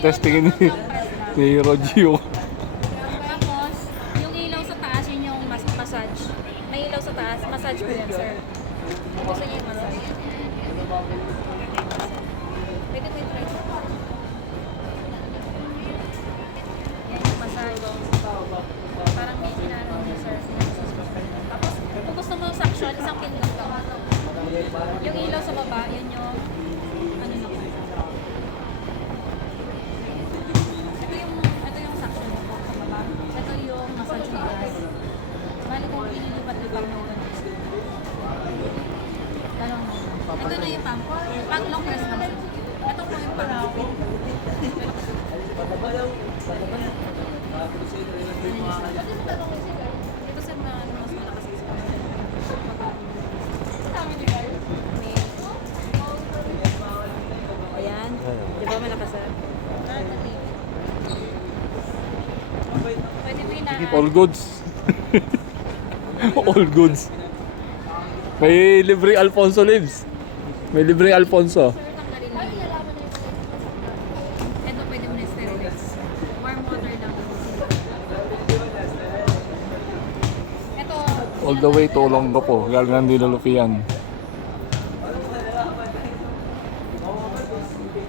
Testingin ni Rodio. Tapos, yung ilaw sa taas, yun yung massage. May ilaw sa taas, massage ko yan, sir. Gusto niyo yung massage? Pwede mo i-try. Yan yung massage. Parang may ginano niyo, sir. Tapos, kung gusto mo suction, isang pin lang lang. Yung ilaw sa baba, yun yung ano na po. Ito yung suction na po sa baba. Ito yung massage na guys. Bali kung pinilipat-lipat mo ito. Dalawang mo. Ito na yung pump. Pang long rest lang siya. Ito po yung pump. Ito sa mga mas malakas sa ayan. Di ba malakas sir? Pwede mo inaan. All goods. All goods. May libre Alfonso lives. May libre Alfonso. Sir, tanggalin lang. Ito pwede mo na sterilize. Warm water lang. Ito. All the way to Olongapo. Galing ng Dinulupian.